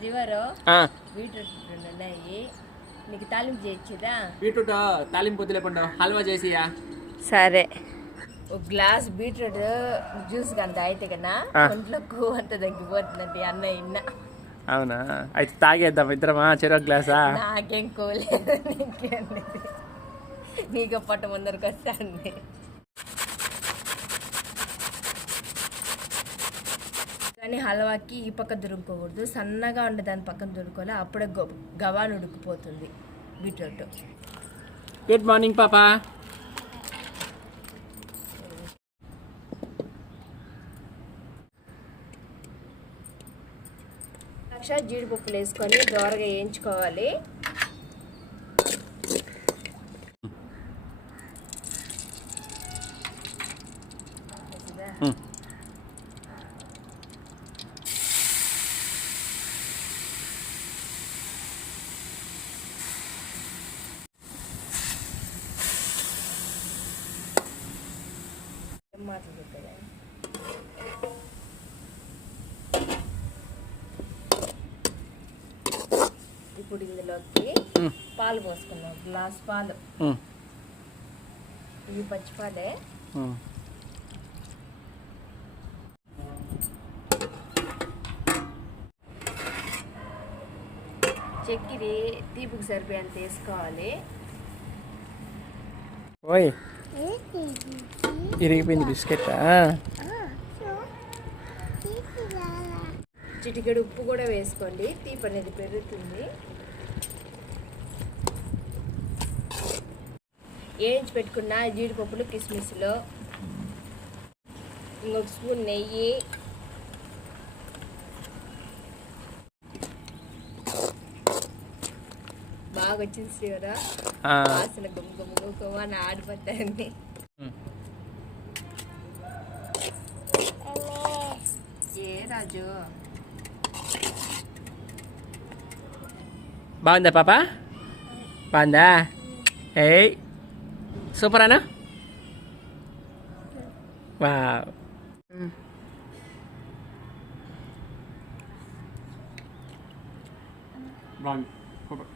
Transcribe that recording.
శ్రీవారు బీట్రూట్ ఉన్నాయి, నీకు తాలింపు చేయొచ్చుదా? బీట్రూట్ తాలింపు వద్దులే పండు, హల్వా చేసియా. సరే, ఒక గ్లాస్ బీట్రూట్ జ్యూస్ అంత అయితే కన్నా ఒంట్లో కొవ్వు అంత తగ్గిపోతుందండి అన్న ఇన్న. అవునా, అయితే తాగేద్దాం ఇద్దరమా చెరొక గ్లాసా? నాకేం కోలేదు, నీకేం లేదు, నీకు పట్ట ముందరికి వస్తాండి. కానీ హల్వాకి ఈ పక్క దురుకోకూడదు, సన్నగా ఉండే దాని పక్కన దురుకోవాలి, అప్పుడే గవాన్ ఉడికిపోతుంది బీట్రూట్. గుడ్ మార్నింగ్ పాపా. జీడిపప్పులు వేసుకొని దోరగా వేయించుకోవాలి. మాటలు చెప్పేదా? ఇప్పుడు ఇందులోకి పాలు పోసుకున్నాం, గ్లాస్ పాలు. ఇవి పచ్చిపాలే. చక్కెర తీపికి సరిపోయేంత వేసుకోవాలి. ఓయ్ ఇరిగిపోయింది బిస్కెట్. చిటికెడు ఉప్పు కూడా వేసుకోండి, తీపి అనేది పెరుగుతుంది. వేయించి పెట్టుకున్న జీడిపప్పులు కిస్మిస్లో ఇంకొక స్పూన్ నెయ్యి, బాగా వచ్చింది శ్రీవరా, వాసన గుమ్మ గుమ్మ గుమ్మ అని ఆడిపోతాయండి. ఏ రాజు బాగుందా పాపా? బాగుందా? ఏయ్ సూపర్ అనా? వావ్. బాగుంది, సూపర్.